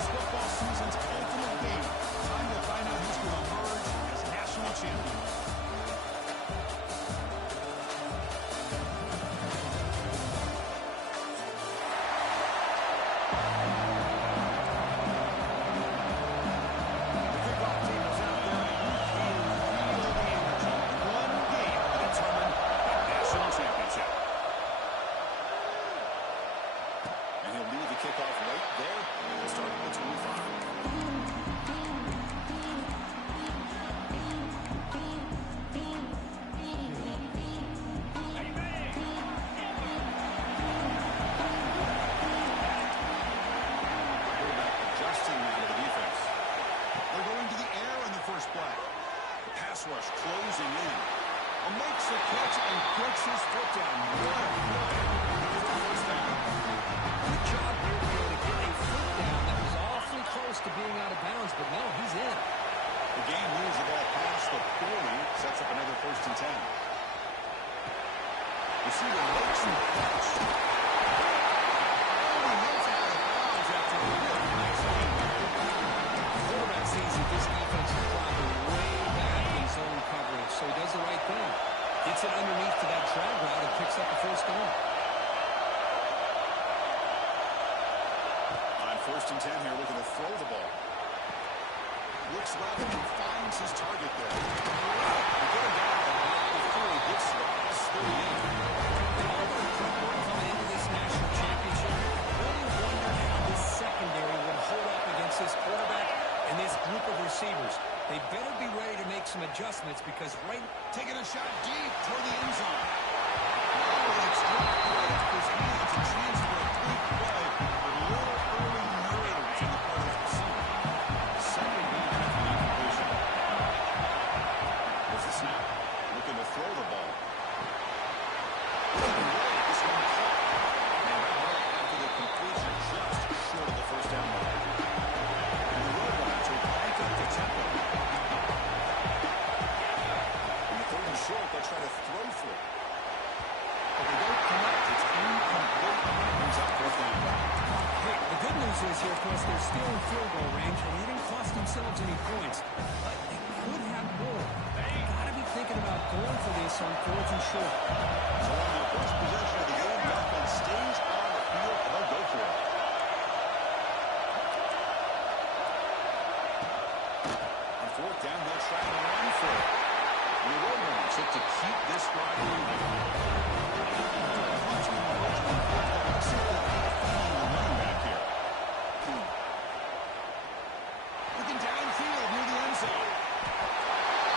this football season's ultimate game. Time to find out who's going to emerge as national champion. Rush closing in. Makes the catch and gets his foot down. What a play. First down. Good job here to be able to get a foot down that was awfully close to being out of bounds, but no, he's in. The game moves the ball past the 40, sets up another 1st and 10. Receiver makes the catch. Oh, he knows out of bounds after a really nice hit. Quarterback sees that this defense is probably way back in zone coverage, so he does the right thing. Gets it underneath to that drag route and picks up the 1st down. On 1st and 10 here, looking to throw the ball. Looks left and finds his target there. We get him down before he gets to the pass 38. And all the prep work coming into this national championship, really wondered how this secondary would hold up against this quarterback and this group of receivers. They better be ready to make some adjustments because taking a shot deep toward the end zone. Oh, it's dropped right off his hands. A chance for a quick play. A little early nerves on the part of his receiver. Second down after the completion. There's the snap. Looking to throw the ball. This one caught. And after the completion, just short of the 1st down line. And the road will have to crank up the tempo. Short, they'll try to throw for it. But they don't connect. It's incomplete. Brings up 4th down. Hey, the good news is here, Chris, they're still in field goal range, and they didn't cost themselves any points. But they could have more. They got to be thinking about going for this on 4th and short. So on the first possession of the game, the offense stays on the field, and they'll go for it. On 4th down, they'll try to run for it. And the Roadrunners look to keep this drive moving. Looking downfield near the end zone.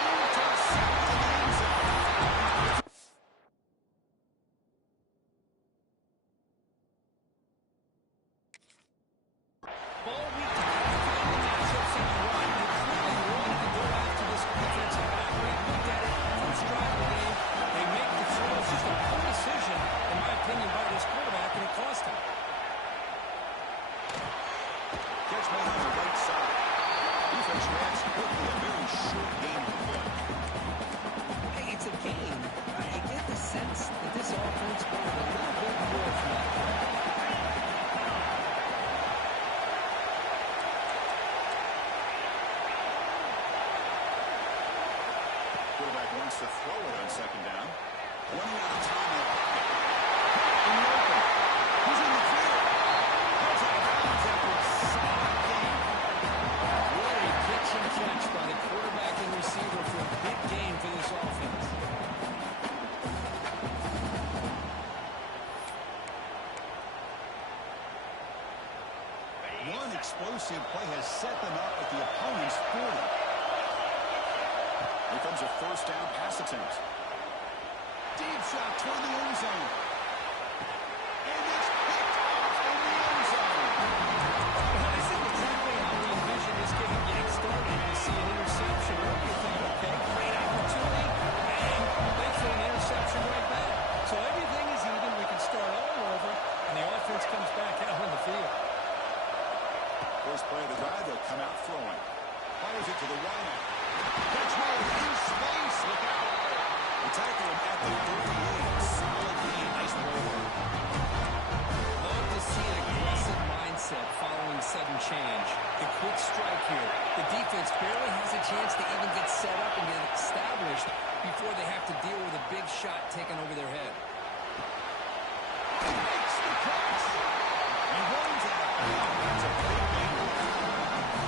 Intercept in the end zone. Ball weak to the matchups in the run. They clearly wanted to go after this defensive back. They looked at it from stride of the game. They make the throw. It's just a poor decision, in my opinion, by this quarterback, and it cost him. Catch made on the right side. Defense reacts quickly. A very short game to play. Hey, it's a game. I get the sense that this offense wanted a little bit more from that play. Quarterback wants to throw it on 2nd down. Running out of time in the pocket. In the open. He's in the clear. Goes out of bounds after a solid game. What a pitch and catch by the quarterback and receiver for a big game for this offense. One explosive play has set them up at the opponent's 40. Here comes a 1st down pass attempt. Deep shot toward the end zone. And it's picked off in the end zone. Well, this is exactly how we envision this game getting started. You see an interception early, you think, okay, great opportunity, and they throw an interception right back. So everything is even. We can start all over, and the offense comes back out on the field. First play of the drive, they'll come out throwing. Fires it to the wideout. Catch made in space. Look out. They tackle him at the 38. Solid game. Nice play there. Love to see an aggressive mindset following sudden change. The quick strike here. The defense barely has a chance to even get set up and get established before they have to deal with a big shot taken over their head. Makes the catch. He runs out. That's a big game.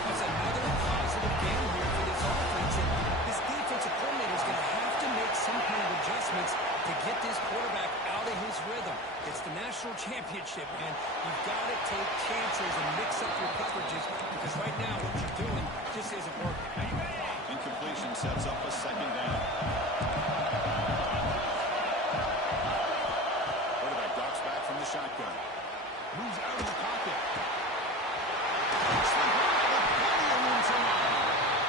That's another positive game here for this offense. And this defensive coordinator is going to have to make some kind of adjustments to get this quarterback out of his rhythm. It's the national championship, man. You've got to take chances and mix up your coverages because right now what you're doing just isn't working. Incompletion sets up a second down. Quarterback drops back from the shotgun. Moves out of the pocket.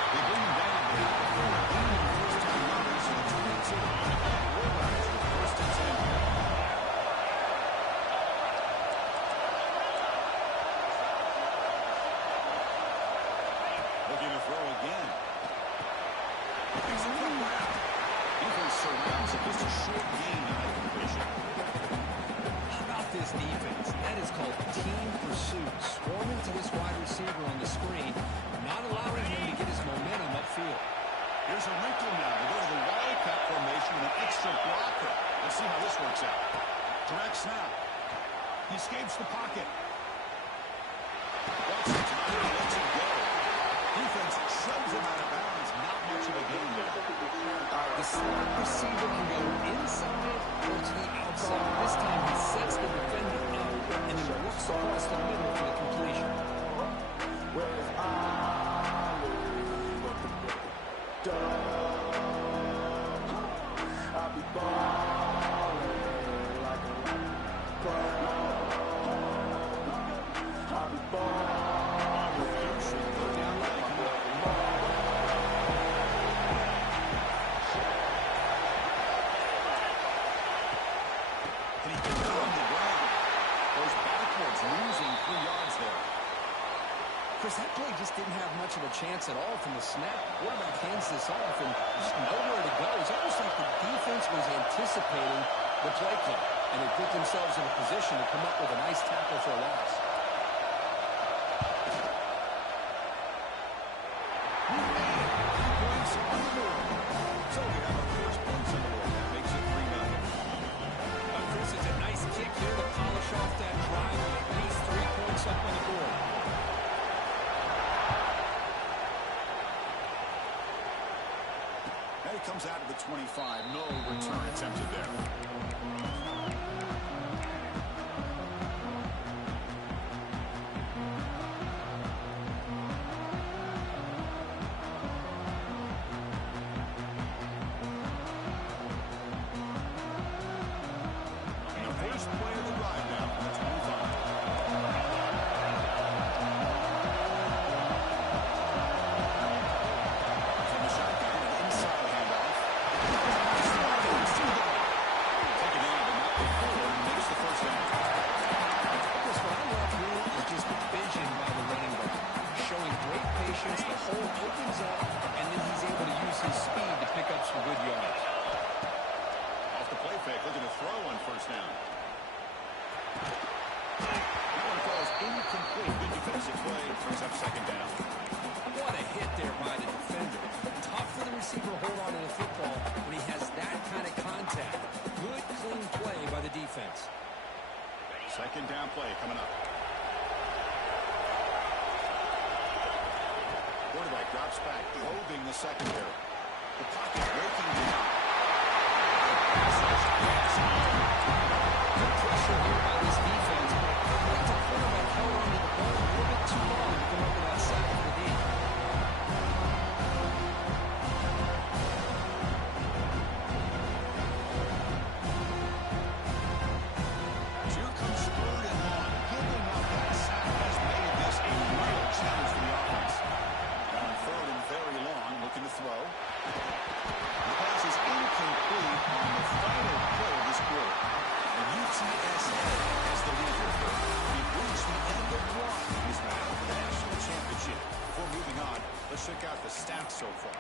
They bring him down. First time numbers in the 22. Warriors with first and 10 here. Looking to throw again. Makes a quick route. Defense surrounds it. Just a short gain on that completion. How about this defense? That is called team pursuit. Swarming to this wide receiver on the screen, not allowing him to get his momentum upfield. Here's a wrinkle now. They go to the wildcat formation with an extra blocker. Let's see how this works out. Direct snap. He escapes the pocket. That's the time he lets it go. Defense shoves him out of bounds. Not much of a gain there. The slot receiver can go inside or to the outside. This time he sets the defender up and then looks across the middle for the completion. And he gets on the ground. Goes backwards, losing 3 yards there. Chris, that play just didn't have much of a chance at all from the snap. Quarterback hands this off and just nowhere to go. It's almost like the defense was anticipating the play clock, and they put themselves in a position to come up with a nice tackle for a loss. Points on the board. So we have our first points on the board. That makes it 3-0. Chris, it's a nice kick here to polish off that drive with at least 3 points up on the board. And he comes out to the 25. No return attempted there. The first play of the drive now from the 25. From the shotgun, an inside handoff. Taken down, but not before. Makes the first down. Chris, what I love here is just vision by the running back. Showing great patience, the hole opens up, and then he's able to use his speed to pick up some good yards. Off the play fake, looking to throw on first down. That one falls incomplete. Good defensive play, brings up second down. What a hit there by the defender. Tough for the receiver to hold on to the football when he has that kind of contact. Good, clean play by the defense. Second down play coming up. Quarterback drops back, probing the secondary. The pocket breaking down. Good pressure here by this defense, but I think the quarterback held on to the ball a little bit too long to come up with that sack for the D. Here comes Spurgeon on. Giving up that sack has made this a real challenge for the offense. Down third and very long, looking to throw. The pass is incomplete on the final play of this quarter. And UTSA has the lead here. We've reached the end of one in this battle for the national championship. Before moving on, let's check out the stats so far.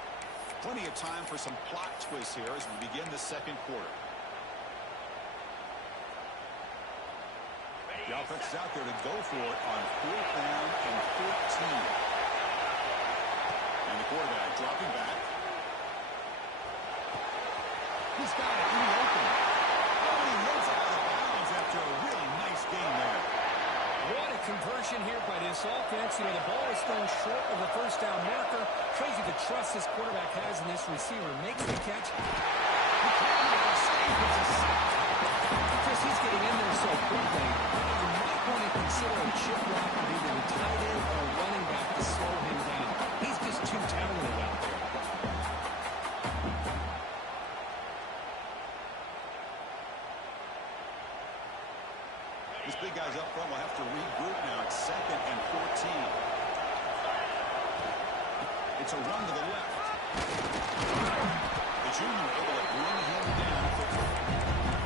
Plenty of time for some plot twists here as we begin the second quarter. The offense is out there to go for it on 4th down and 14. And the quarterback dropping back. He's got it in the open. Oh, he runs out of bounds after a really nice game there. What a conversion here by this offense. You know, the ball is thrown short of the first down marker. Shows you the trust this quarterback has in this receiver. Makes the catch. Because he's getting in there so quickly, you might want to consider a chip block on either the tight end or a running back to slow him down. He's just too talented out there. These big guys up front will have to regroup now. It's 2nd and 14. It's a run to the left. The junior able to bring him down quickly.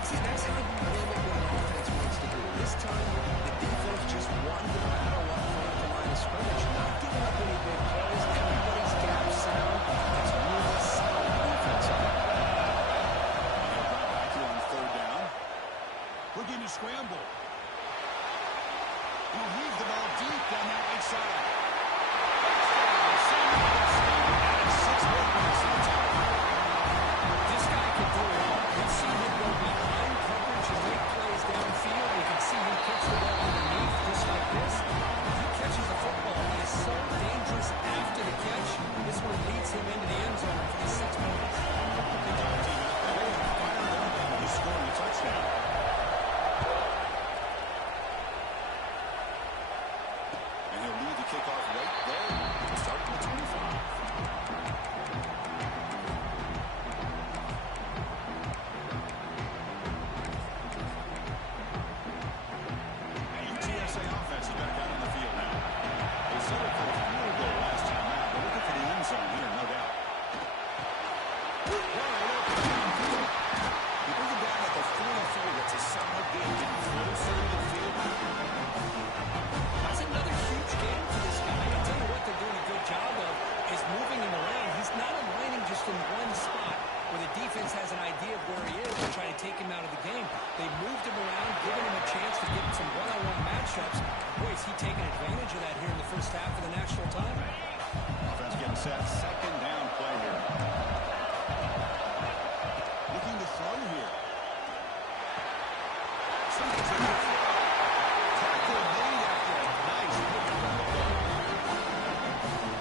See, that's how you limit what an offense wants to do. This time, the defense just wanted to battle up front at the line of scrimmage, not giving up any big plays. Everybody's gap sound. That's really solid defense on it. They'll drop back here on 3rd down. Looking to scramble. He'll leave the ball deep down that right side. This guy can do it all. You've seen him go behind coverage and make plays downfield. You can see him catch the ball underneath just like this. He catches the football and is so dangerous after the catch. This one leads him into the end zone for the 6 points. The team out there fired up and he's scoring a touchdown. And he'll lead the kickoff right there. Starting at 25. UTSA offense is back out on the field now. They settled for a field goal last time out. They're looking for the end zone here, no doubt. He brings it down at the 43. That's a solid game. Getting closer to the field. That's another huge game for this guy. I'll tell you what they're doing a good job of is moving him around. He's not aligning just in one spot where the defense has an idea of where he is and try to take him out of the game. They moved him around, giving him a chance to get some one-on-one matchups. Boy, is he taking advantage of that here in the first half of the national title. Offense getting set. 2nd down play here. Looking to throw here. Somebody's in the throw. Tackle made after a nice pickup on the play.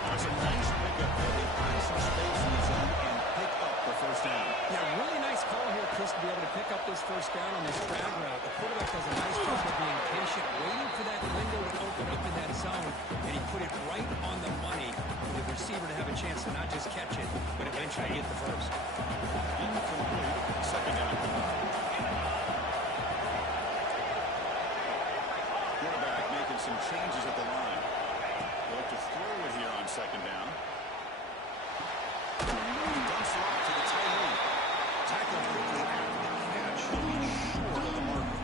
That's a nice pickup there. They find some space in the zone and pick up the first down. Yeah, really nice call here, Chris, to be able to pick up this first down on this drag route. The quarterback does a nice job of being patient, waiting for that window to open up in that zone, and he put it right on the money for the receiver to have a chance to not just catch it, but eventually get the first. Incomplete. 2nd down. Quarterback making some changes at the line. They'll have to throw it here on 2nd down. Dumps it off to the tight end. Tackle quickly after the catch. He'll be short of the marker.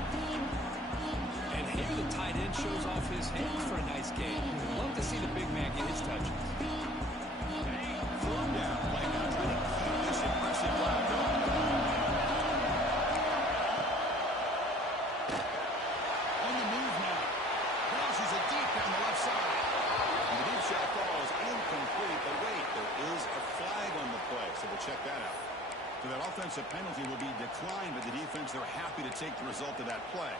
And here the tight end shows off his hands for a nice game. Love to see the big man get his touches. Throw down. Play now trying to keep this impressive drive going. On the move now. Bounces it deep down the left side. And the deep shot falls incomplete. But wait, there is a flag on the play, so we'll check that out. So that offensive penalty will be declined, but the defense, they're happy to take the result of that play.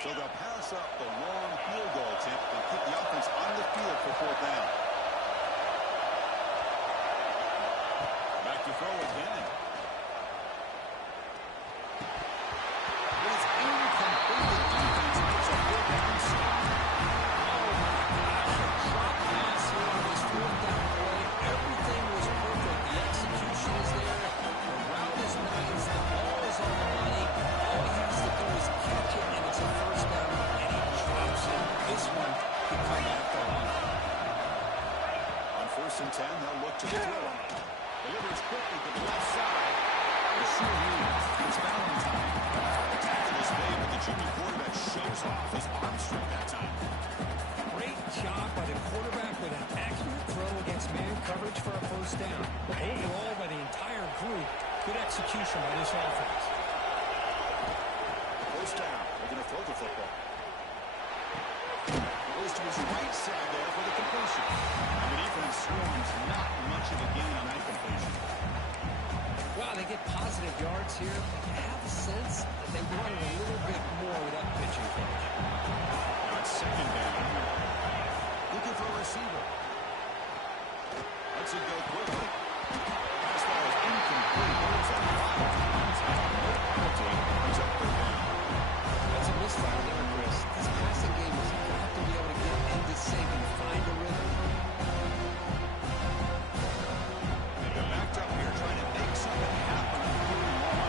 So they'll pass up the long field goal attempt and keep the offense on the field for 4th down. Back to throw again. It is incomplete. The defense makes a 4th down stop. Oh my gosh, a drop pass here on this 4th down play. Everything was perfect. The execution is there. The route is nice. The ball is on the money. All he has to do is catch it, and it's a first down, and he drops it. This one could come back to haunt him. On 1st and 10, they'll look to the throw. Delivers quickly to the left side. The sure news. It's Valentine. The tackle is made, but the junior quarterback shows off his arm strength that time. Great job by the quarterback with an accurate throw against man coverage for a first down. Overall, by the entire group, good execution by this offense. First down. They're going to throw the football. to his right side there for the completion. And the defense swarms not much of a gain on that completion. Well, they get positive yards here. I have a sense that they wanted a little bit more with that pitching coach. Now it's second down. Looking for a receiver. Lets it go quickly. Fastball is incomplete. It's a wild contact. Penalty brings up third down. That's a misfire there, Chris. This passing game is got to be able to get into sync and find a rhythm. They're backed up here trying to make something happen on third and long.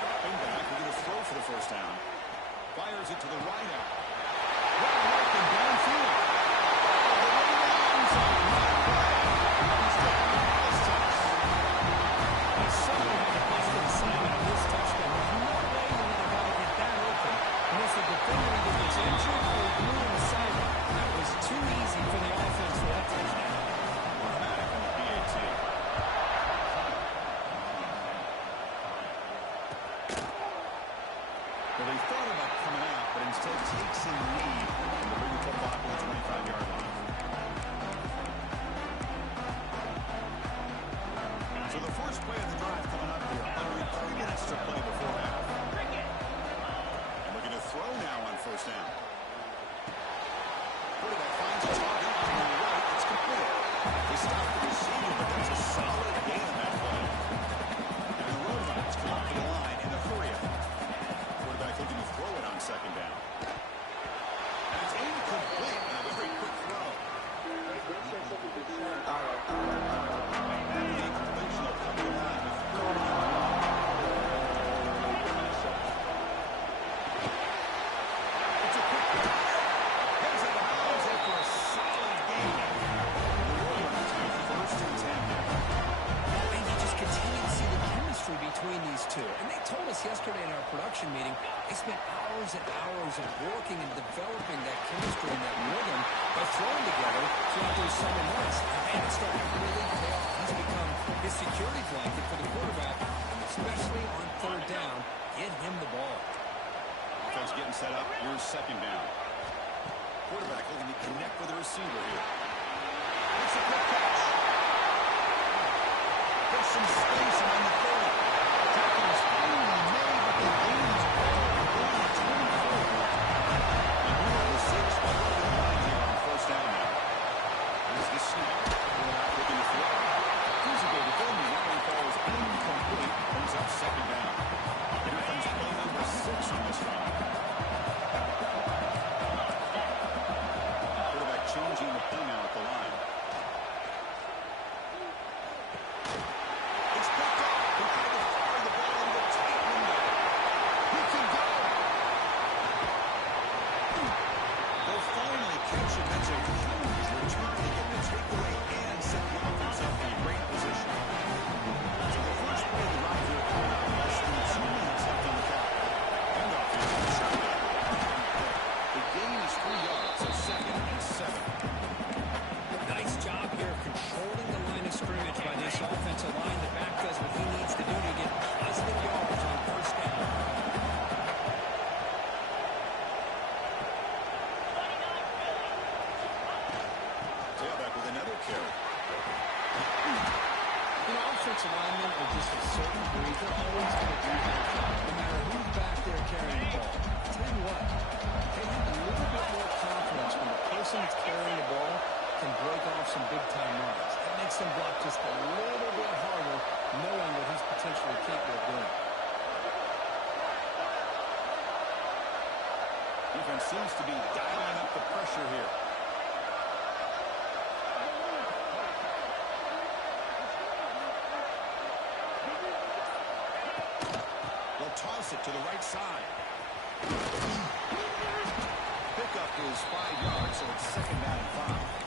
Dropping back, we're going to throw for the first down. Fires it to the right out. Well working downfield. The way ends on that play. He's got the last touch. They certainly had a busted assignment on this touchdown. There's no way you're not going to get that open unless the defender either gets injured or blew an assignment. That was too easy for the offense for that touchdown. We're back on the PAT. Well, they thought about coming out, but instead takes in the lead and the bring the football to the 25-yard line. So the first play of the drive coming up here. Under 3 minutes to play before half. And we're going to throw now on first down. Quarterback finds a target on the right. It's complete. They stop the receiver, but that's a solid gain on that play. And the Roadrunners come up to the line in a hurry up. Quarterback looking to throw it on second down. And it's incomplete. And a very quick throw. And the incompletion will come to the line with 30 yards. It's a quick pass. Heads out of bounds after a solid gain. The Roadrunners have first and 10 here. And you just continue to see the chemistry between these two. And they told us yesterday in our production meeting, they spent hours and hours of working and developing that chemistry and that rhythm by throwing together throughout those summer months. And it's starting to really pay off. He's become his security blanket for the quarterback, and especially on third down, get him the ball. Defense getting set up. Here's second down. Quarterback looking to connect with the receiver here. It's a quick catch. There's some space around the 30. Tackle is finally made, but the gain is all going to 24. And we're on the 6 by the line here on first down now. Here's the snap. Quarterback looking to throw. Physical defending. That one falls incomplete. Brings up second down. Here comes play number 6 on this drive. Quarterback changing the play now at the line. It's picked up. He tried to fire the ball into a tight window. He can go. They'll finally catch him. That's a huge return to get the takeaway and set the offense up in a great position. So the first play of the drive here coming up less than 2 minutes left on the clock. Handoff here to the shotgun. The gain is 3 yards, so second and 7. Nice job here of controlling the line of scrimmage by this offensive line. The back does what he needs to do to get positive yards on first down. Tailback with another carry. You know, offensive linemen are just a certain breed. They're always going to do that, no matter who's back there carrying the ball. I tell you what, they have a little bit more confidence when the person that's carrying the ball can break off some big-time runs. That makes them block just a little bit harder, knowing what he's potentially capable of doing. Defense seems to be dialing up the pressure here. They'll toss it to the right side. Pickup is 5 yards, so it's second down and 5.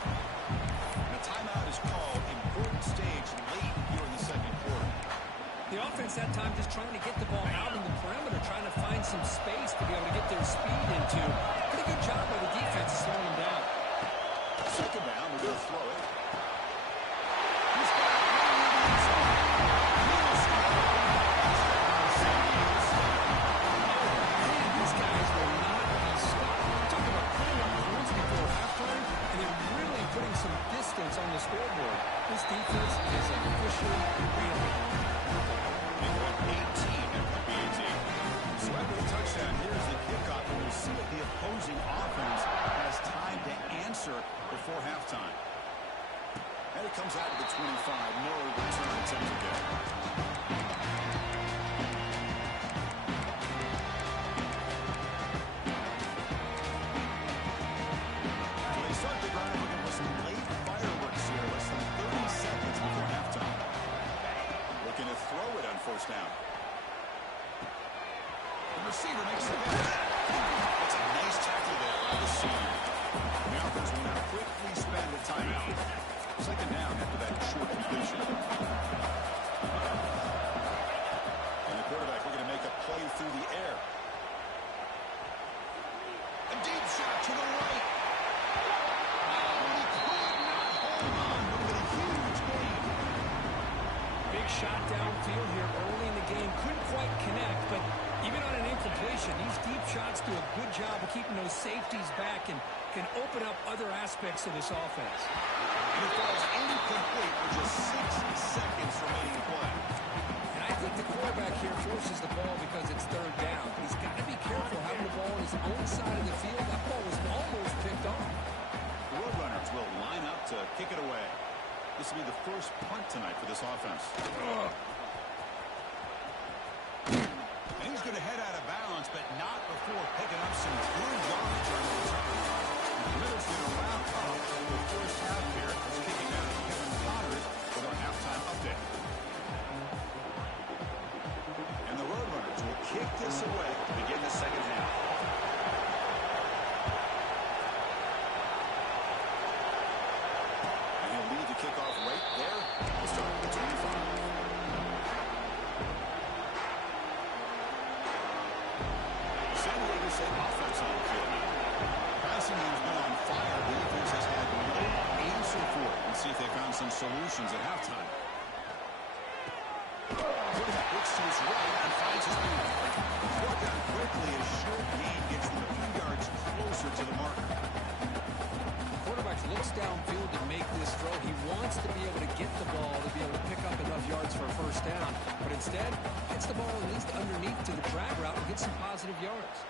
And a timeout is called. Important stage late here in the second quarter. The offense that time just trying to get the ball out in the perimeter, trying to find some space to be able to get their speed into. Pretty good job by the defense slowing them down. Second down, we're going to throw it. He's got it right in the end zone. Man, these guys were not And it comes out to the 25. No return attempt again. So they start the drive looking for some late fireworks here. Less than 30 seconds before halftime. Looking to throw it on first down. The receiver makes the catch. That's a nice tackle there by the senior. The offense will now quickly spend a timeout. Second down after that short completion. And the quarterback looking to make a play through the air. A deep shot to the right. Oh, he could not hold on. Look at a huge gain. Big shot downfield here early in the game. Couldn't quite connect, but even on an incompletion, these deep shots do a good job of keeping those safeties back and can open up other aspects of this offense. And it falls incomplete with just 6 seconds remaining to play. And I think the quarterback here forces the ball because it's third down. He's got to be careful having the ball on his own side of the field. That ball was almost picked off. The Roadrunners will line up to kick it away. This will be the first punt tonight for this offense. And he's going to head out of bounds, but not before picking up some good yardage on the return. Miller's going to wrap up the first half here. It's kicking out to Kevin Connors with our halftime update. And the Roadrunners will kick this away to begin the second half. And he'll lead the kickoff right there. We'll start with the 25. San Diego State offense on the field now. Passing game's been on fire. The defense has had no answer for it. Let's see if they found some solutions at halftime. Quarterback looks to his right and finds his man. Brought down quickly. A short gain gets them a few yards closer to the marker. Quarterback looks downfield to make this throw. He wants to be able to get the ball to be able to pick up enough yards for a first down, but instead gets the ball at least underneath to the drag route and gets some positive yards.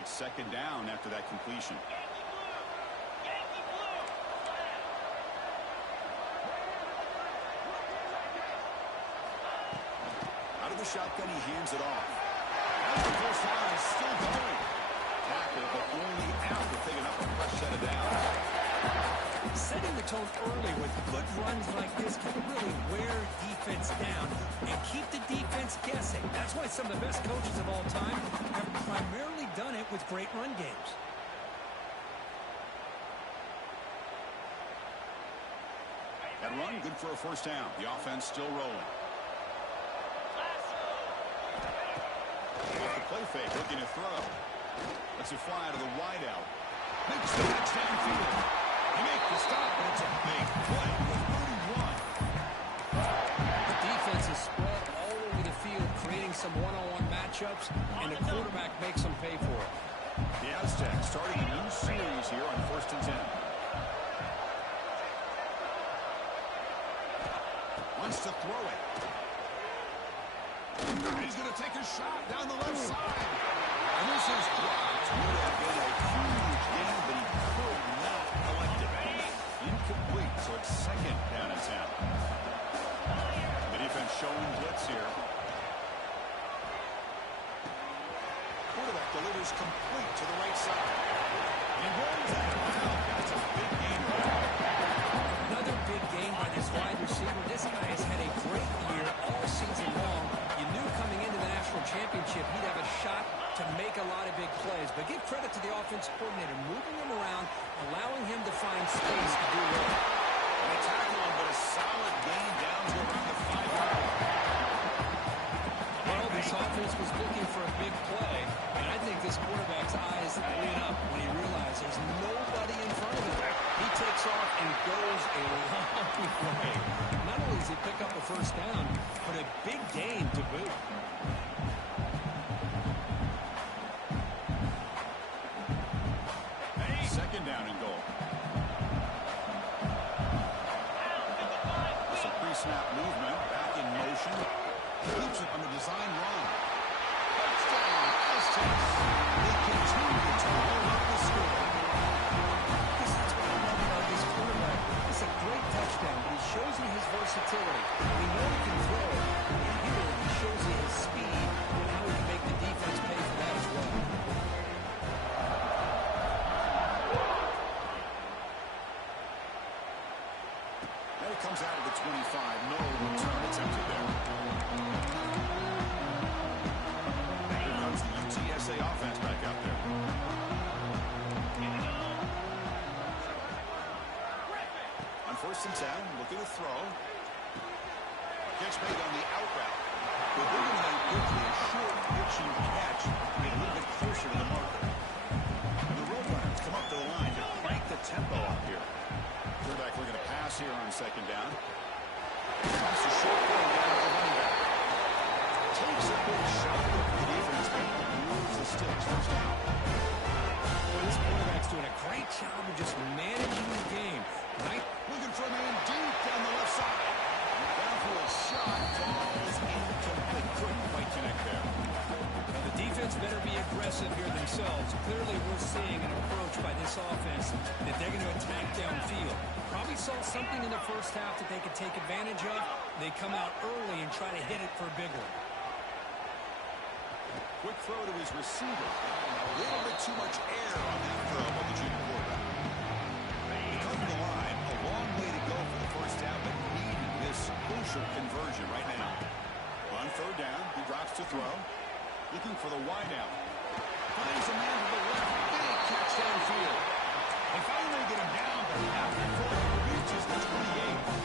It's second down after that completion. Out of the shotgun, he hands it off. And the first down is still going. Tackle, but only after picking up a fresh set of downs. Setting the tone early with good runs like this can really wear defense down and keep the defense guessing. That's why some of the best coaches of all time have primarily done it with great run games. That run, good for a first down. The offense still rolling. Off the play fake, looking to throw. Lets it fly to the wideout. Makes the catch downfield. He makes the stop, and it's a big play with 31. The defense is spread all over the field, creating some one-on-one matchups, and the quarterback makes them pay for it. The Aztecs starting a new series here on 1st and 10. Wants to throw it. He's going to take a shot down the left side. And this is blocked. Would have been a huge gain, but he could not collect it. Incomplete, so it's second down and 10. The defense showing blitz here. Quarterback delivers complete to the right side. He runs out of bounds. That's a big gain. Another big game by this wide receiver. This guy has had a great year all season long. You knew coming into the national championship he'd have a shot to make a lot of big plays. But give credit to the offensive coordinator, moving him around, allowing him to find space to do well. And a tackle him, but a solid gain down to around the 5-yard line. Well, this offense was looking for a big play, and I think this quarterback's eyes lit up when he realized there's nobody in front of him. He takes off and goes a long way. Not only does he pick up a first down, but a big gain to boot. Second down and goal. Some pre-snap movement, back in motion. Keeps it on the design run. Touchdown, Aztecs. They continue to hold up the score. That's what I love about this quarterback. first and 10, looking to throw. Catch made on the out route. But they're going to make quickly a short pitching catch to get a little bit closer to the marker. The Roadrunners come up to the line to crank the tempo up here. Quarterback looking to pass here on second down. Pass a short throw down to the running back. Takes a big shot at the defense, but moves the sticks. First down. Well, this quarterback's doing a great job of just managing the game. Looking for a man deep down the left side. Down for a shot. Falls incomplete. Couldn't quite connect there. Now, the defense better be aggressive here themselves. Clearly, we're seeing an approach by this offense that they're going to attack downfield. Probably saw something in the first half that they could take advantage of. They come out early and try to hit it for a big one. Quick throw to his receiver. A little bit too much air on that throw by the junior quarterback. They come to the line. A long way to go for the first down, but needing this crucial conversion right now. On third down, he drops to throw. Looking for the wideout. Finds a man to the left. Big catch downfield. They finally get him down, but after before he reaches the 28.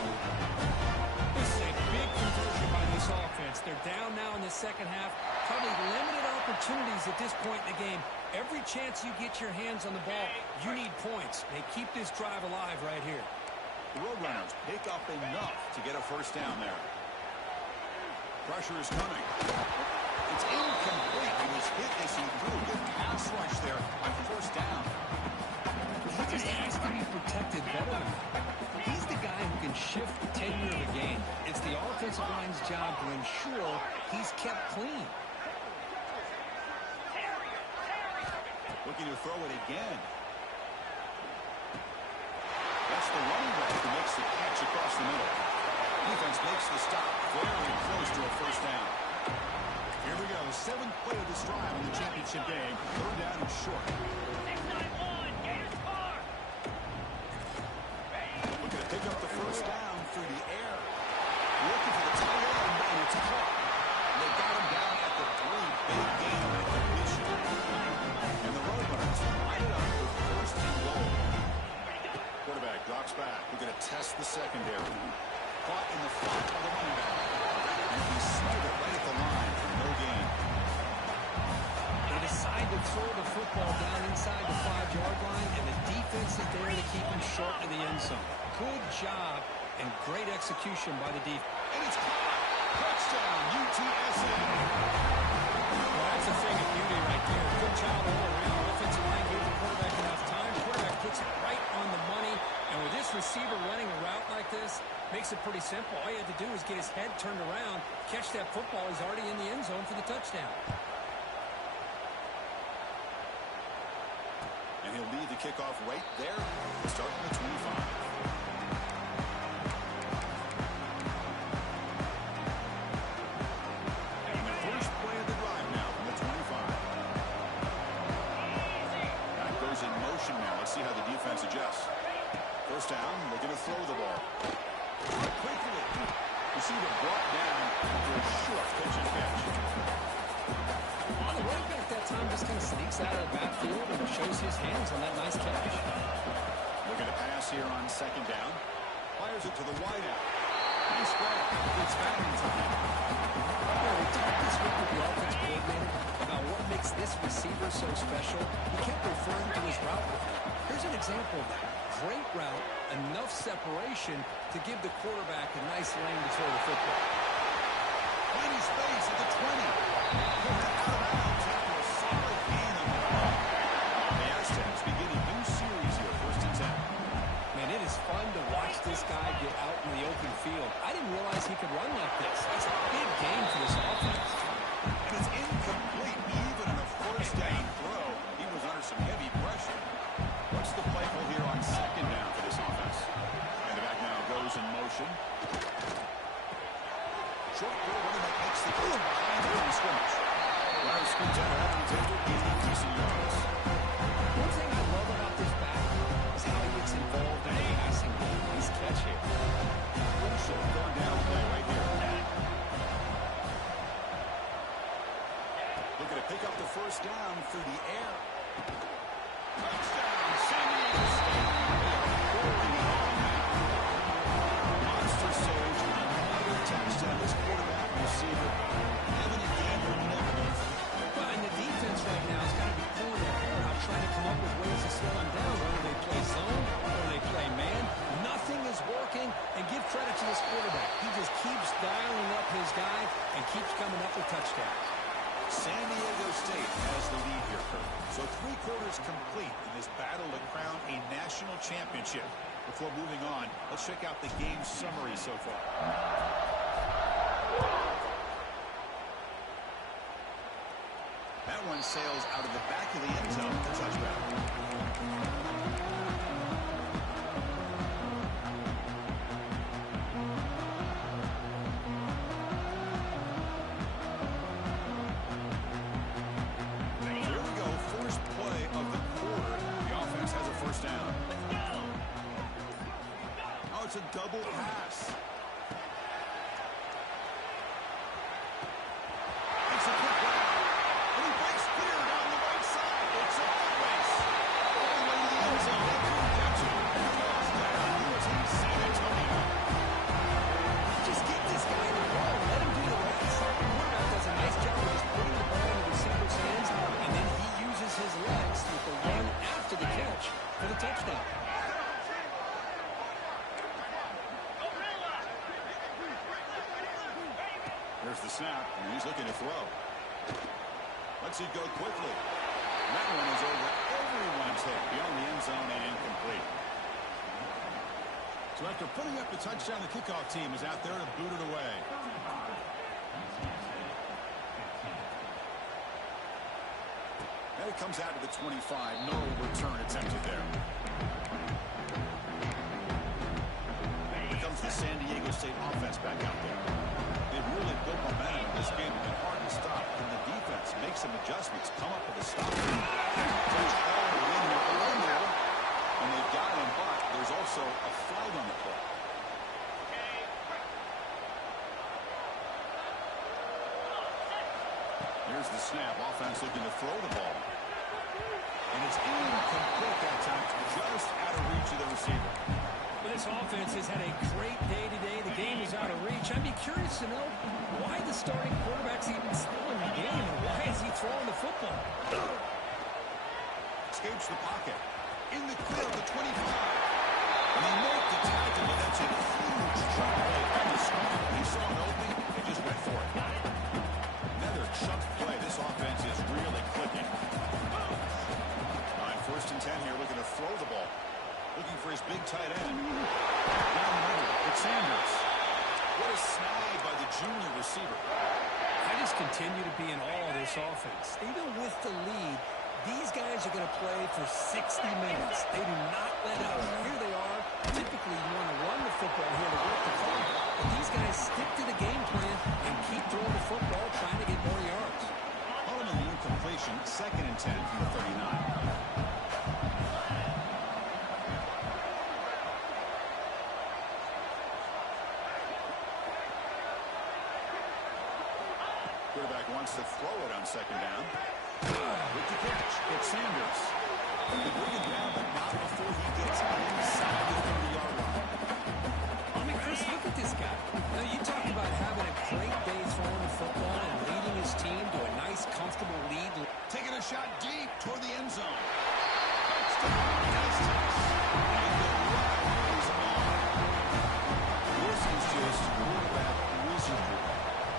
This is a big conversion by this offense. They're down now in the second half. Probably limited opportunities at this point in the game. Every chance you get your hands on the ball, you need points. They keep this drive alive right here. The Roadrunners pick up enough to get a first down there. Pressure is coming. It's incomplete. He was hit as he threw. Good pass rush there on first down. He just has to be protected better than that. He's the guy who can shift the tenure of a game. It's the offensive line's job to ensure he's kept clean. Looking to throw it again. That's the running back who makes the catch across the middle. Defense makes the stop very close to a first down. Here we go. 7th play of this drive in the championship game. Third down and short. Looking to pick up the first down through the air. Looking for the tight end, and it's caught. They got him down at the 3. Big gain of recognition. And the Roadrunners line it up with first and goal. Quarterback drops back. Looking to test the secondary. Caught in the flat of the running back. And he smothered it right at the line for no gain. They decide to throw the football down inside the 5-yard line, and the defense is there to keep him short of the end zone. Good job and great execution by the defense. And it's caught. Touchdown, UTSA. Well, that's a thing of beauty right there. Good job all around. Offensive line gave the quarterback enough time. Quarterback puts it right on the money. And with this receiver running a route like this, makes it pretty simple. All you have to do is get his head turned around, catch that football. He's already in the end zone for the touchdown. And he'll lead the kickoff right there, starting at 25. See how the defense adjusts. First down, looking to throw the ball. Quickly. Receiver brought down after a short pitch and catch. Well, the running back that time just kind of sneaks out of the backfield and shows his hands on that nice catch. Looking to pass here on second down. Fires it to the wideout. Nice grab. It's Valentine time. Yeah, we talked this week with the offense coordinator about what makes this receiver so special. He kept referring to his route. Here's an example of that. Great route, enough separation to give the quarterback a nice lane to throw the football. Finding space at the 20. Put that out of bounds after a solid gain on the ball. The Aztecs begin a new series here, first and 10. Man, it is fun to watch this guy get out in the open field. I didn't realize he could run like this. That's a big game for this offense. And it's incomplete even on a first down throw. He was under some heavy pressure. What's the play call here on second down for this offense? And the back now goes in motion. Short throw, running back makes the catch behind the line of scrimmage. slow him down. Whether they play zone or they play man, nothing is working. And give credit to this quarterback. He just keeps dialing up his guy and keeps coming up with touchdowns. San Diego State has the lead here, Kurt. So 3 quarters complete in this battle to crown a national championship. Before moving on, let's check out the game summary so far. That one sails out of the back of the end zone for touchdown. It's a double pass. It's a quick route. And he breaks clear down the right side. It's a foot race. All the way to the end zone. They couldn't catch him. Goes down. Using San Antonio. Just get this guy the ball. Let him do the rest. The quarterback does a nice job of just putting the ball in the receiver's hands, and then he uses his legs with the run after the catch for the touchdown. There's the snap, and he's looking to throw. Let's it go quickly. That one is over everyone's head beyond the end zone and incomplete. So after putting up the touchdown, the kickoff team is out there to boot it away. And it comes out to the 25. No return attempted there. Here comes the San Diego State offense back out there. They've really built momentum in this game. It's been hard to stop. And the defense makes some adjustments, come up with a stop. Touch all the way in there. And they've got him, but there's also a flag on the play. Here's the snap. Offense looking to throw the ball. And it's incomplete that time. Just out of reach of the receiver. Well, this offense has had a great day today. The game is out of reach. I'd be curious to know why the starting quarterback's even still in the game, and why is he throwing the football? Escapes the pocket. In the clear of the 25. And they make the tackle, and that's a huge chunk play on the snap. He saw an opening and just went for it. Another chunk play. This offense is really clicking. On 1st and 10 here, looking to throw the ball. Looking for his big tight end. Down the middle, it's Sanders. What a snag by the junior receiver. I just continue to be in awe of this offense. Even with the lead, these guys are going to play for 60 minutes. They do not let up. Here they are. Typically, you want to run the football here to work the clock. But these guys stick to the game plan and keep throwing the football, trying to get more yards. Following the incompletion, 2nd and 10 from the 39. Quarterback wants to throw it on 2nd down. With the catch, it's Sanders. They bring it down, but not before he gets inside the 30-yard line. I mean, Chris, look at this guy. Now, you talk about having a great day throwing the football and leading his team to a nice, comfortable lead. Taking a shot deep toward the end zone. Touchdown, Aztecs. And the run is on. This is just quarterback wizardry.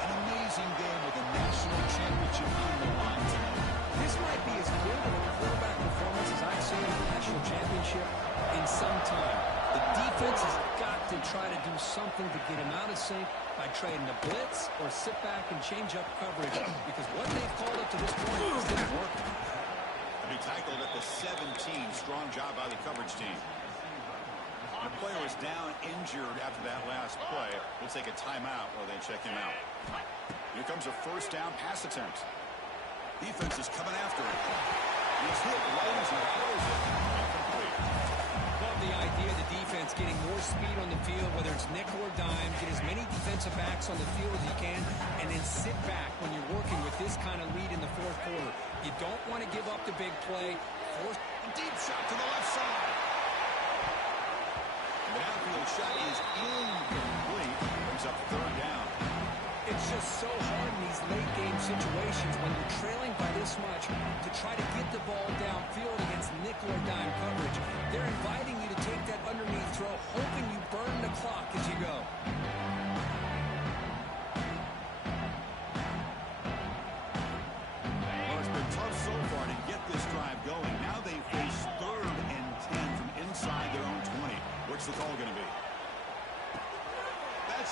An amazing game with a national championship on the line tonight. This might be as good of a quarterback performance as I've seen in the national championship in some time. The defense has got to try to do something to get him out of sync by trading the blitz or sit back and change up coverage, because what they've called up to this point isn't working. To be tackled at the 17. Strong job by the coverage team. The player is down injured after that last play. We'll take a timeout while they check him out. Here comes a 1st down pass attempt. Defense is coming after him. He's hit right as he throws it. Incomplete. Love the idea of the defense getting more speed on the field, whether it's nickel or dime, get as many defensive backs on the field as you can, and then sit back when you're working with this kind of lead in the 4th quarter. You don't want to give up the big play. Forced a deep shot to the left side. The outfield shot is incomplete. Brings up 3rd down. It's just so hard in these late-game situations when you're trailing by this much to try to get the ball downfield against nickel or dime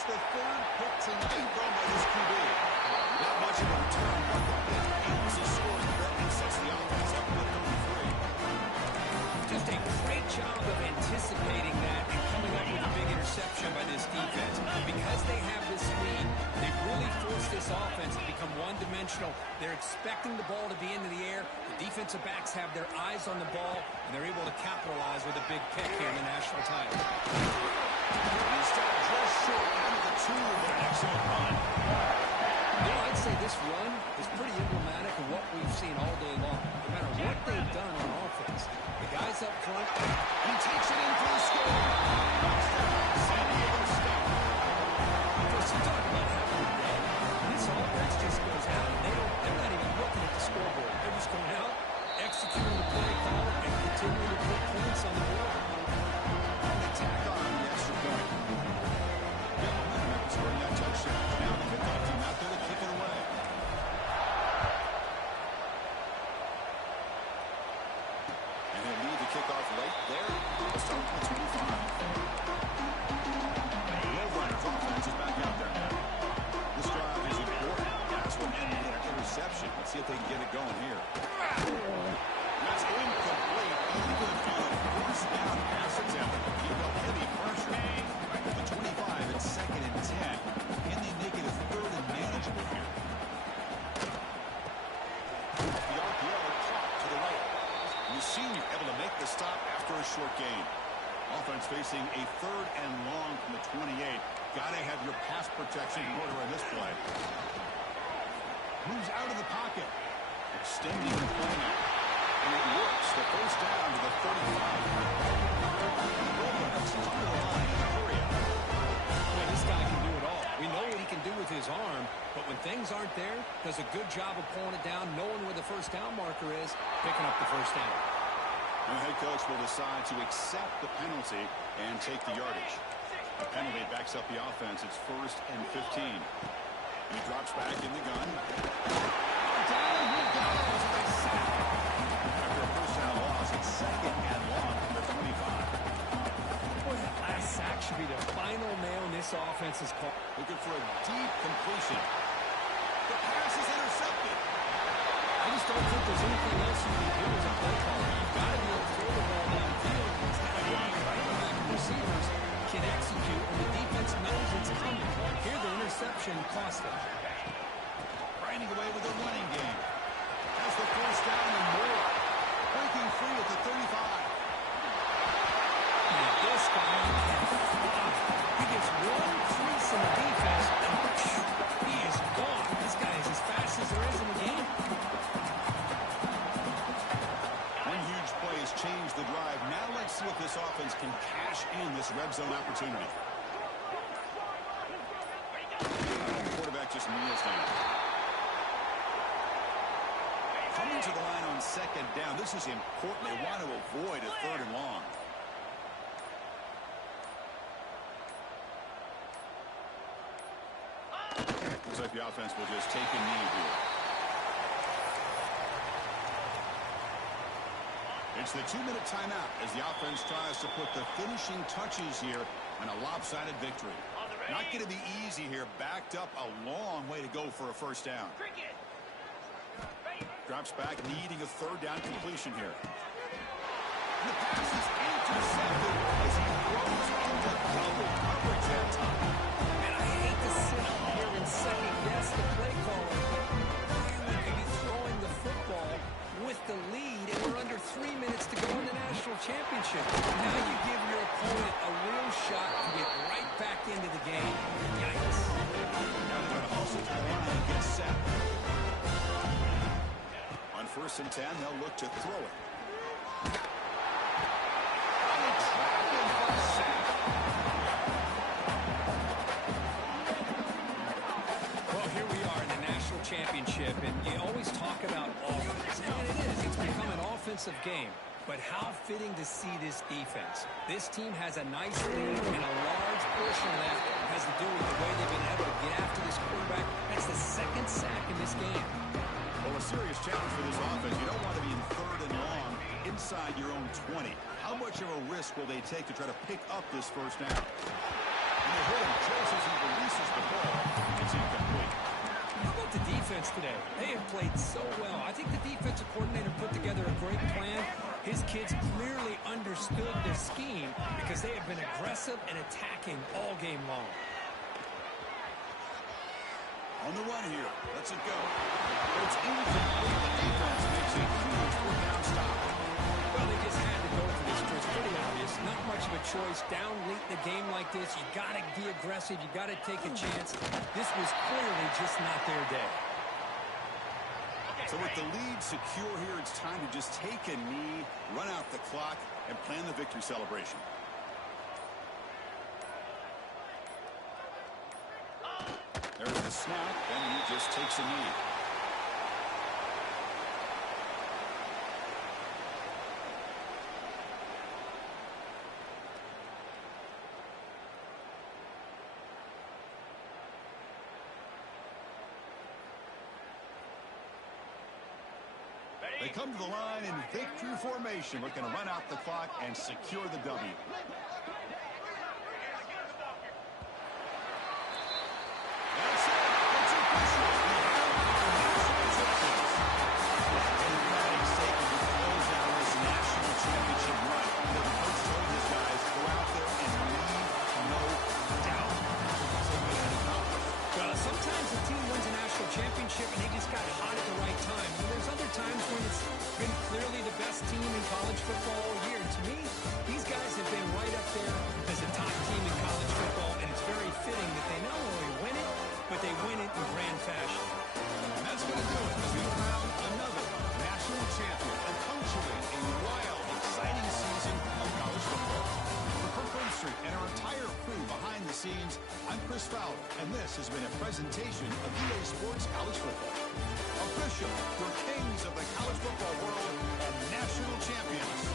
the third pick tonight thrown by this QB. Not much of a return, but the pick ends the scoring threat and sets the offense up with 33. Just a great job of anticipating that and coming up with a big interception by this defense. Because they have this lead, they've really forced this offense to become one-dimensional. They're expecting the ball to be into the air. The defensive backs have their eyes on the ball, and they're able to capitalize with a big pick here in the national title. He stopped just short into the two, but an excellent run. You know, I'd say this run is pretty emblematic of what we've seen all day long. No matter what they've done on offense, the guys up front, He takes it in for the score. San Diego State. Chris, you talk about having a day. This offense just goes out, and they're not even looking at the scoreboard. They're just going out, executing the play call, and continuing to put points on the board. And attack on the extra point. Got momentum after scoring that touchdown. Now the kickoff team out there to kick it away. And he'll lead the kickoff right there. We'll start with the 25. Road Runners offense is back out there now. This drive is important. That's what ended in an interception. Let's see if they can get it going here. That's incomplete. Even on a first down pass attempt. Keep up heavy pressure. The 25 at 2nd and 10. Can they make it a 3rd and manageable here? The RPO caught to the right. The senior able to make the stop after a short gain. Offense facing a 3rd and long from the 28. Gotta have your pass protection in order in this play. Moves out of the pocket. Extending the play now. And it works. The first down to the 35. Roberts to the line in a hurry. Boy, this guy can do it all. We know what he can do with his arm, but when things aren't there, does a good job of pulling it down, knowing where the first down marker is, picking up the first down. The head coach will decide to accept the penalty and take the yardage. The penalty backs up the offense. It's 1st and 15. He drops back in the gun. Down he goes. They sack. After a first down loss, it's 2nd and long from the 25. Boy, that last sack should be the final nail in this offense's call. Looking for a deep completion. The pass is intercepted. I just don't think there's anything else you can do as a play caller. You've got to be able to throw the ball downfield. Running back receivers can execute, and the defense knows it's coming. Here, the interception cost them. Grinding away with a running game. Has the first down and more. Breaking free at the 35. And this guy can fly. He gets one crease in the defense, and he is gone. This guy is as fast as there is in the game. One huge play has changed the drive. Now let's see if this offense can cash in this red zone opportunity. The quarterback just kneels down. Coming to the line on 2nd down. This is important. They want to avoid a 3rd and long. Looks like the offense will just take a knee here. It's the 2-minute timeout as the offense tries to put the finishing touches here on a lopsided victory. Not going to be easy here. Backed up a long way to go for a first down. Drops back, needing a 3rd down completion here. And the pass is intercepted as he throws into double coverage that time. And I hate to sit here and second-guess the play caller, but you could be throwing the football with the lead, and we're under 3 minutes to go in the national championship. Now you give your opponent a real shot to get right back into the game. Yikes. Now they're going to hustle to the line and get set. On 1st and 10, they'll look to throw it. Well, here we are in the national championship, and you always talk about offense. And it is. It's become an offensive game. But how fitting to see this defense. This team has a nice lead, and a large portion of that has to do with the way they've been able to get after this quarterback. That's the 2nd sack in this game. Well, a serious challenge for this offense. You don't want to be in 3rd and long inside your own 20. How much of a risk will they take to try to pick up this first down? And they hit him just as he releases the ball. It's incomplete. How about the defense today? They have played so well. I think the defensive coordinator put together a great plan. His kids clearly understood the scheme because they have been aggressive and attacking all game long. On the run here. Lets it go. It's incomplete. The defense makes a huge fourth down stop. Well, they just had to go for this, Chris. Pretty obvious. Not much of a choice. Down late in the game like this, you got to be aggressive. You got to take a chance. This was clearly just not their day. So with the lead secure here, it's time to just take a knee, run out the clock, and plan the victory celebration. There's the snap, and he just takes a knee. They come to the line in victory formation, looking to run out the clock and secure the W. That's it. It's official. The National Champions. That dramatic statement to close out this national championship run. The coach told his guys, go out there and leave no doubt. Well, sometimes a team wins a national championship and they just got hot at the right time. And there's other times when it's been clearly the best team in college football all year. And to me, these guys have been right up there as a top team in college football, and it's very fitting that they not only win it, but they win it in grand fashion. And that's going to do it as we crown another national champion and punctuate a wild, exciting season of college football. For Kirk Herbstreit and our entire crew behind the scenes, I'm Chris Fowler, and this has been a presentation of EA Sports College Football. Official, your kings of the college football world and national champions.